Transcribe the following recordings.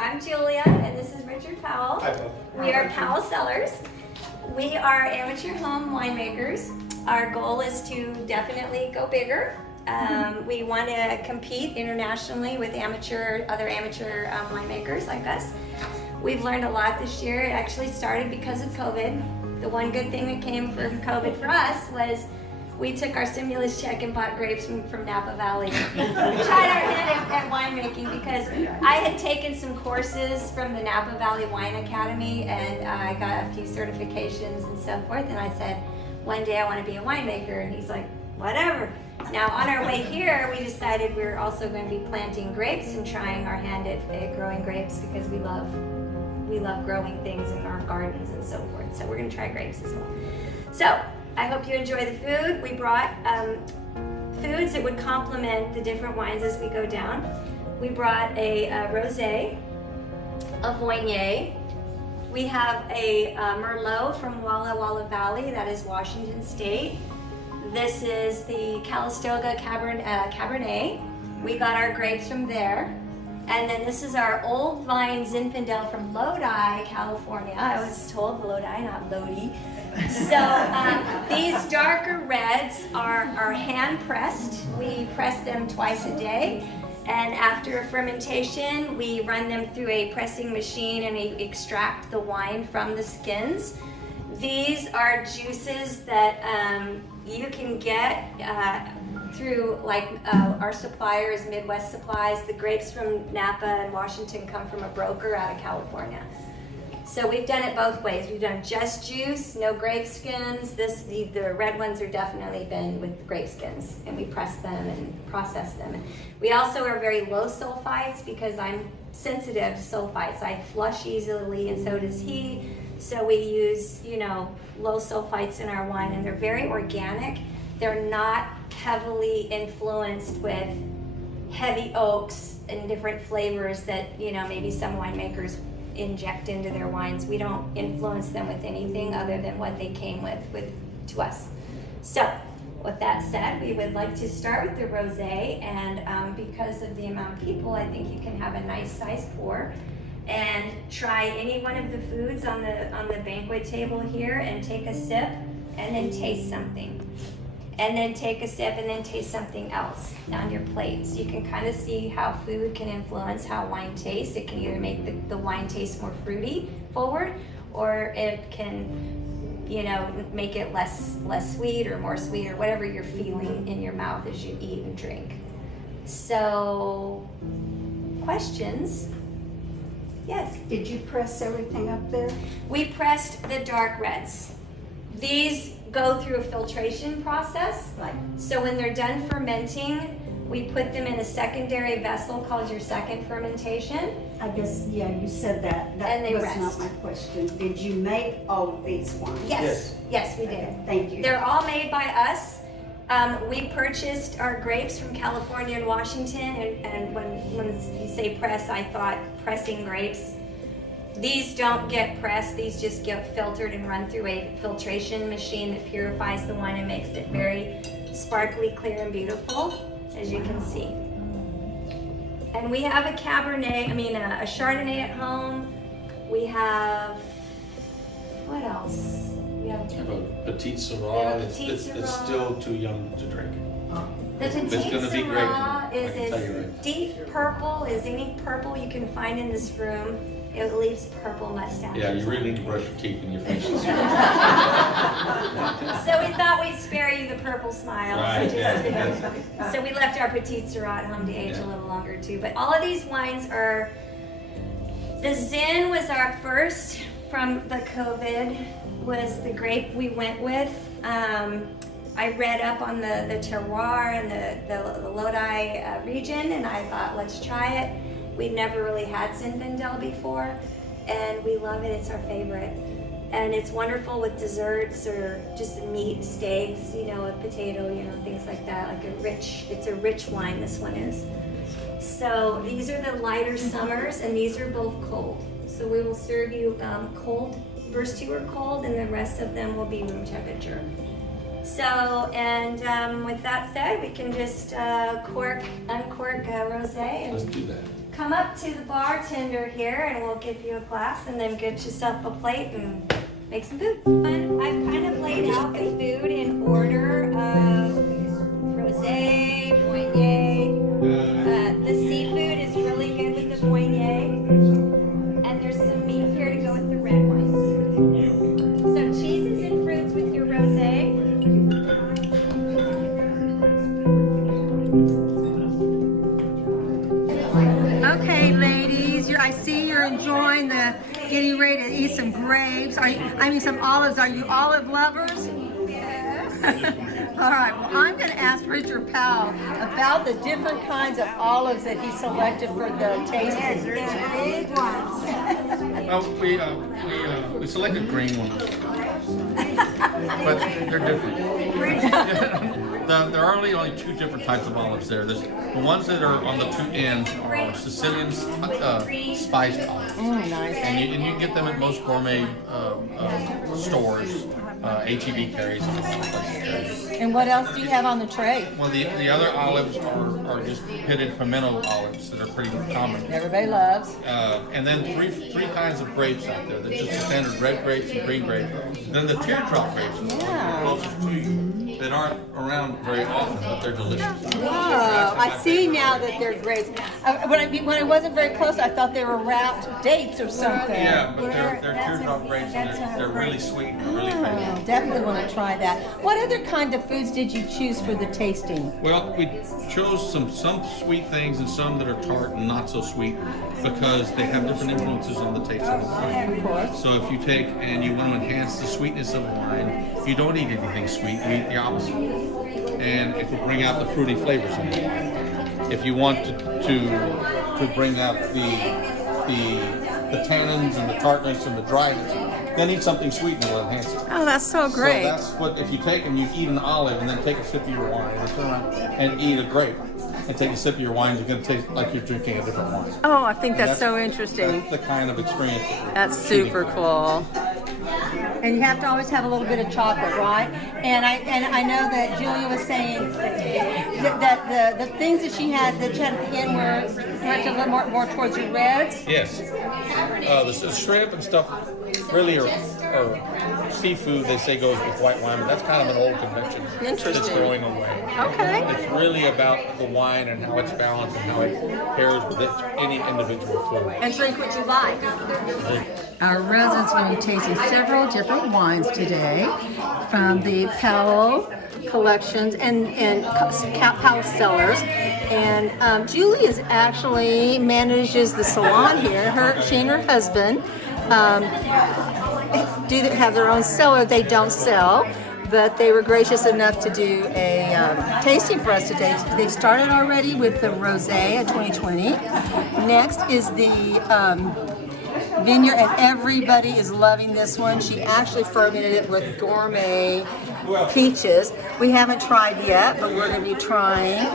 I'm Julia, and this is Richard Powell. Hi, Bob. We are Powell Cellars. We are amateur home winemakers. Our goal is to definitely go bigger. We want to compete internationally with other amateur winemakers like us. We've learned a lot this year. It actually started because of COVID. The one good thing that came from COVID for us was we took our stimulus check and bought grapes from Napa Valley. We tried our hand at winemaking because I had taken some courses from the Napa Valley Wine Academy and I got a few certifications and so forth, and I said, one day I want to be a winemaker, and he's like, whatever. Now on our way here, we decided we were also going to be planting grapes and trying our hand at growing grapes because we love growing things in our gardens and so forth. So we're going to try grapes as well. So I hope you enjoy the food. We brought foods that would complement the different wines as we go down. We brought a rosé, a Viognier. We have a Merlot from Walla Walla Valley, that is Washington State. This is the Calistoga Cabernet. We got our grapes from there. And then this is our Old Vine Zinfandel from Lodi, California. I was told Lodi, not Lodi. So these darker reds are hand pressed. We press them twice a day. And after fermentation, we run them through a pressing machine and we extract the wine from the skins. These are juices that you can get through our suppliers, Midwest Supplies. The grapes from Napa and Washington come from a broker out of California. So we've done it both ways. We've done just juice, no grape skins. The red ones are definitely been with grape skins, and we press them and process them. And we also are very low sulfites because I'm sensitive to sulfites. I flush easily, and so does he. So we use, low sulfites in our wine, and they're very organic. They're not heavily influenced with heavy oaks and different flavors that, maybe some winemakers inject into their wines. We don't influence them with anything other than what they came with to us. So with that said, we would like to start with the rosé, and because of the amount of people, I think you can have a nice size pour and try any one of the foods on the banquet table here and take a sip and then taste something. And then take a sip and then taste something else on your plate. So you can kind of see how food can influence how wine tastes. It can either make the wine taste more fruity forward, or it can, make it less sweet or more sweet, or whatever you're feeling in your mouth as you eat and drink. So, questions? Yes? Did you press everything up there? We pressed the dark reds. These go through a filtration process. Right. So when they're done fermenting, we put them in a secondary vessel called your second fermentation. I guess, yeah, you said that. And they was rest. not my question. Did you make all of these wines? Yes, we did. Okay, thank you. They're all made by us. We purchased our grapes from California and Washington, and when you say press, I thought pressing grapes. These don't get pressed, these just get filtered and run through a filtration machine that purifies the wine and makes it very sparkly, clear, and beautiful, as you can see. And we have a a Chardonnay at home. We have, what else? We have a Petite Yeah, Syrah. Petite It's Syrah. still too young to drink. The It's Petite gonna be great. Syrah I can tell you is right as now. deep purple as any purple you can find in this room. It leaves purple mustaches. Yeah, you really need to brush your teeth and your face. So we thought we'd spare you the purple smile. Right, So yeah. So we left our Petite Syrah at home to age a little longer too. But all of these wines are, the Zin was our first from the COVID, was the grape we went with. I read up on the terroir and the Lodi region, and I thought, let's try it. We'd never really had Zinfandel before, and we love it. It's our favorite. And it's wonderful with desserts or just meat, steaks, a potato, things like that. It's a rich wine, this one is. So these are the lighter summers, and these are both cold. So we will serve you cold. First two are cold, and the rest of them will be room temperature. So, and with that said, we can just uncork rosé. Let's do that. come up to the bartender here and we'll give you a glass and then get yourself a plate and make some food. I've kind of laid out the food in order of rosé, Boignet. The seafood is really good with the Boignet. And there's some meat here to go with the red wines. So cheeses and fruits with your rosé. Okay, ladies, I see you're enjoying the getting ready to eat some grapes. Some olives. Are you olive lovers? All right, well, I'm going to ask Richard Powell about the different kinds of olives that he selected for the tasting. They're big ones. We selected green ones, but they're different. There are only two different types of olives there. There's the ones that are on the two ends are Sicilian spiced olives. Nice. And you can get them at most gourmet stores. HEB carries and other places carries. And what else do you have on the tray? Well, the other olives are just pitted pimento olives that are pretty common. Everybody loves. And then three kinds of grapes out there. There's just the standard red grapes and green grapes. Then the teardrop grapes are the closest to you that aren't around very often, but they're delicious. Oh, I see now that they're grapes. When I wasn't very close, I thought they were wrapped dates or something. Yeah, but they're teardrop grapes and they're really sweet and really fancy. Oh, definitely want to try that. What other kind of foods did you choose for the tasting? Well, we chose some sweet things and some that are tart and not so sweet because they have different influences on the taste of the wine. Of course. So if you take and you want to enhance the sweetness of wine, you don't eat anything sweet, you eat the opposite. And it will bring out the fruity flavors in the wine. If you want to bring out the tannins and the tartness and the dryness, then eat something sweet and it'll enhance it. Oh, that's so great. So that's what, if you take and you eat an olive and then take a sip of your wine and turn around and eat a grape and take a sip of your wine, you're going to taste like you're drinking a different wine. Oh, I think And that's so interesting. That's the kind of experience That's super cool. And you have to always have a little bit of chocolate, right? And I know that Julia was saying that the things that she had at the end were directed a little more towards your reds. Yes. The shrimp and stuff really are seafood, they say, goes with white wine, but that's kind of an old convention that's going away. Okay. It's really about the wine and how it's balanced and how it pairs with any individual food. And drink what you like. Our residents are going to be tasting several different wines today from the Powell collections and Powell Cellars. And Julie is actually manages the salon here. She and her husband do have their own cellar. They don't sell, but they were gracious enough to do a tasting for us today. They've started already with the rosé of 2020. Next is the vineyard, and everybody is loving this one. She actually fermented it with gourmet peaches. We haven't tried yet, but we're going to be trying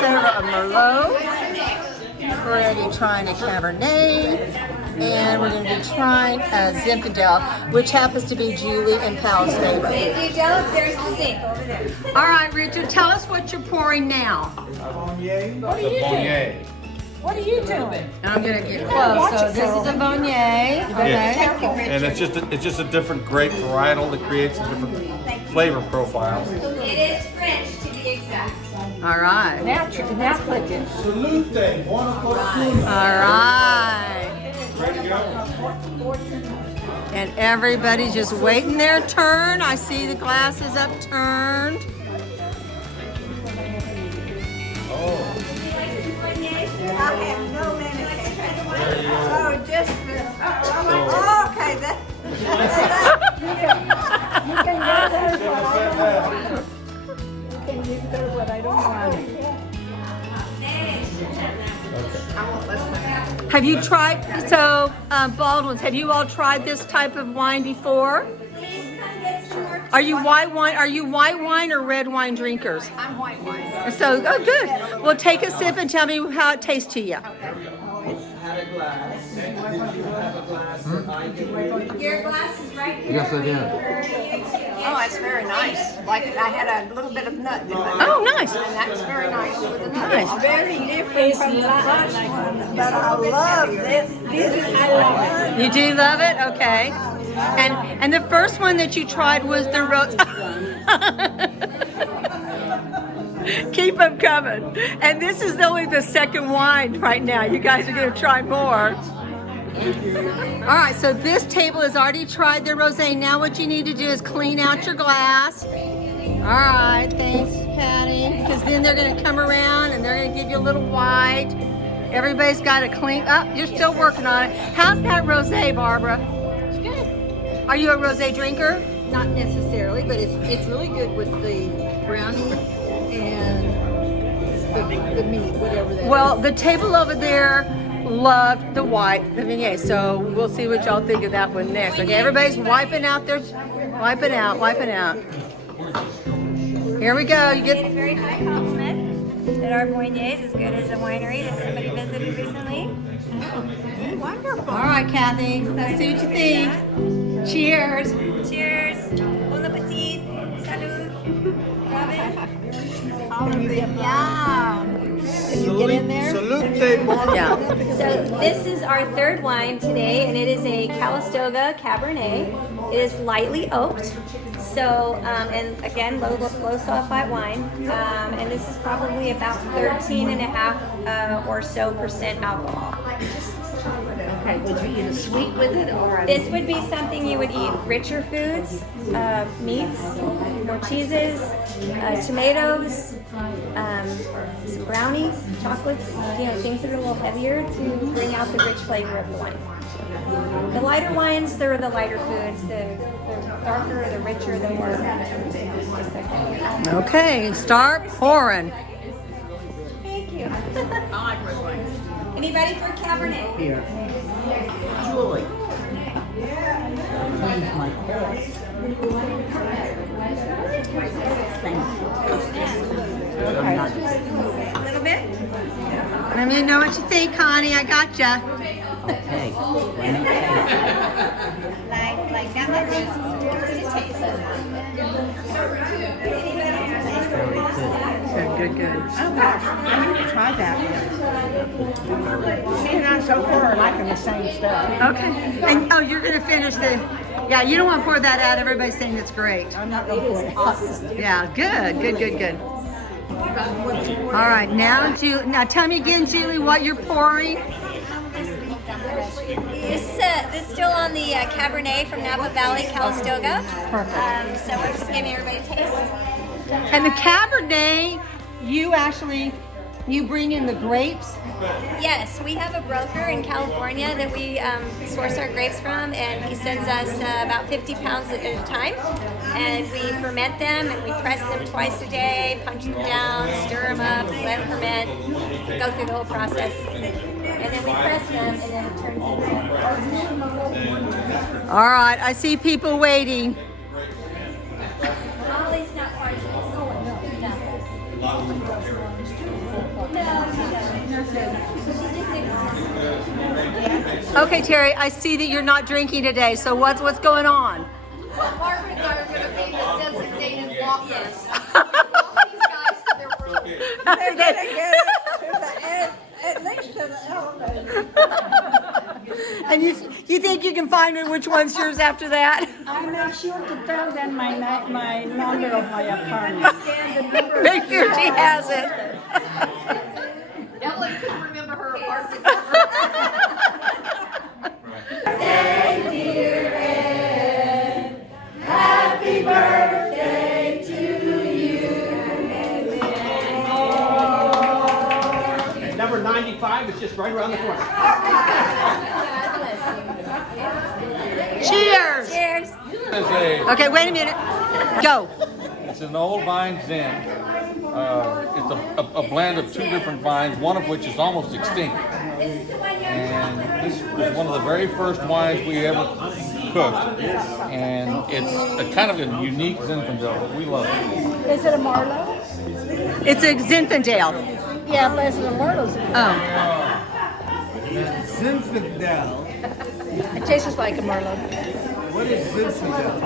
Syrah Merlot. We're going to be trying a Cabernet. And we're going to be trying a Zinfandel, which happens to be Julie and Powell's favorite. If you don't, there's the sink over there. All right, Richard, tell us what you're pouring now. What are you doing? What are you doing? I'm going to get close. So this is a Viognier. Okay. And it's just a different grape varietal that creates a different flavor profile. It is French, to be exact. All right. Now click it. Salute, All right. ready to go? And everybody's just waiting their turn. I see the glasses upturned. I have no limit. Oh, just okay. You can go what I don't want. Have you tried, Baldwin's, have you all tried this type of wine before? Are you white wine or red wine drinkers? I'm white wine. So, oh good. Well, take a sip and tell me how it tastes to you. had a glass. Did you have a glass that I could Your glass is right here. Yes, I did. Oh, that's very nice. Like I had a little bit of nut in it. Oh, nice. And that's very nice with the nut. Nice. It's very different from the first one, but I love this. I love it. You do love it? Okay. And the first one that you tried was the rose. Keep them coming. And this is only the second wine right now. You guys are going to try more. All right, so this table has already tried the rosé. Now what you need to do is clean out your glass. All right, thanks, Patty. Because then they're going to come around and they're going to give you a little white. Everybody's got to clean up. You're still working on it. How's that rosé, Barbara? It's good. Are you a rosé drinker? Not necessarily, but it's really good with the brownie and the meat, whatever that Well, is. the table over there loved the white, the vignette. So we'll see what y'all think of that one next. Okay, everybody's wiping out their, wiping out. Here we go. You Get get. a very high compliment that our Voignier is as good as a winery that somebody visited recently. Wonderful. All right, Kathy. Let's see what you think. Cheers. Cheers. Bon appetit. Salut. Robin. Yum. Can you get in there? Salute, bon Yeah. So this is our third wine today, and it is a Calistoga Cabernet. It is lightly oaked, so and again low sulfite wine, and this is probably about 13.5 or so % alcohol. Okay, would you eat a sweet with it or This would be something you would eat richer foods, meats, more cheeses, tomatoes, some brownies, chocolates, things that are a little heavier to bring out the rich flavor of the wine. The lighter wines, they're the lighter foods. The darker, the richer, the more. Okay, start pouring. Thank you. Anybody for Cabernet? Here. Julie. Cleanse my pulse. A little bit? Let me know what you think, Connie. I gotcha. Okay. Like that much? Just a taste. Good. Oh gosh, I need to try that. She and I so far are liking the same stuff. Okay. And you're gonna finish the. Yeah, you don't want to pour that out. Everybody's saying it's great. I'm not gonna pour it. Awesome. Yeah, good. All right, now tell me again, Julie, what you're pouring. This is still on the Cabernet from Napa Valley, Calistoga. Perfect. So we're just giving everybody a taste. And the Cabernet, you bring in the grapes. Yes, we have a broker in California that we source our grapes from, and he sends us about 50 pounds at a time. And we ferment them, and we press them twice a day, punch them down, stir them up, let them ferment, go through the whole process. And then we press them, and then it turns into. All right, I see people waiting. Molly's not partial. Okay, Terry, I see that you're not drinking today. So what's going on? Margaret and I are going to be the designated walkers. Walk these guys to their room. They're gonna get us to the at least to the elevator. And you think you can find me which one's yours after that? I'm not sure to tell them my number of my apartment. Make sure she has it. Ellen couldn't remember her apartment number. Number 95 is just right around the corner. Cheers. Cheers. It's a Okay, wait a minute. Go. It's an old vine Zin. It's a blend of two different vines, one of which is almost extinct. And this was one of the very first wines we ever cooked. And it's a kind of a unique Zinfandel, but we love it. Is it a Marlowe? It's a Zinfandel. Yeah, but it's a Marlowe's. Oh. Zinfandel. It tastes just like a Merlot. What is Zinfandel?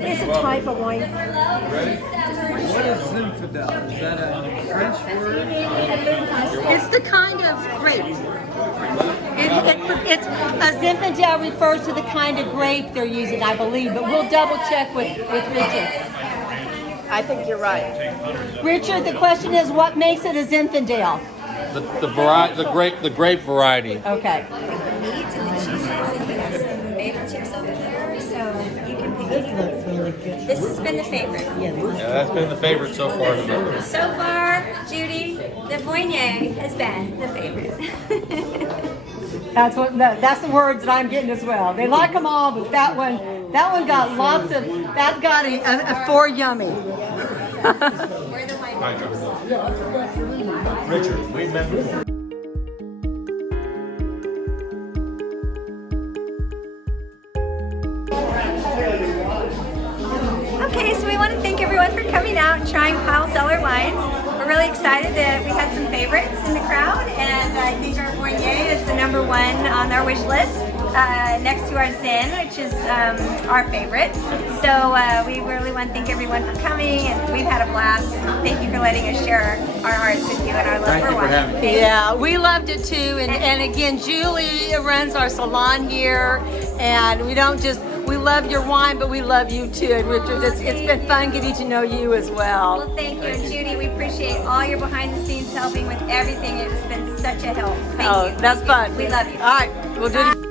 It's a type of wine. What is Zinfandel? Is that a French word? It's the kind of grape. It's a Zinfandel refers to the kind of grape they're using, I believe, but we'll double check with Richard. I think you're right. Richard, the question is, what makes it a Zinfandel? The grape variety. Okay. The meat and the cheeses, and we have some maple chips over here, so you can pick any. This has been the favorite. Yeah, that's been the favorite so far. So far, Judy, the Voynier has been the favorite. That's the words that I'm getting as well. They like them all, but that one got lots of, that got a 4 yummy. We're the wine. Richard, we've met before. Okay, so we want to thank everyone for coming out and trying Powell Cellar wines. We're really excited that we had some favorites in the crowd, and I think our Voynier is the #1 on our wish list, next to our Zin, which is our favorite. So we really want to thank everyone for coming, and we've had a blast. Thank you for letting us share our hearts with you and our love for wine. Yeah, we loved it too. And again, Julie runs our salon here, and we love your wine, but we love you too. And Richard, it's been fun getting to know you as well. Well, thank you. And Judy, we appreciate all your behind the scenes helping with everything. It's been such a help. Thank you. That's fun. We love you. All right, we'll do it.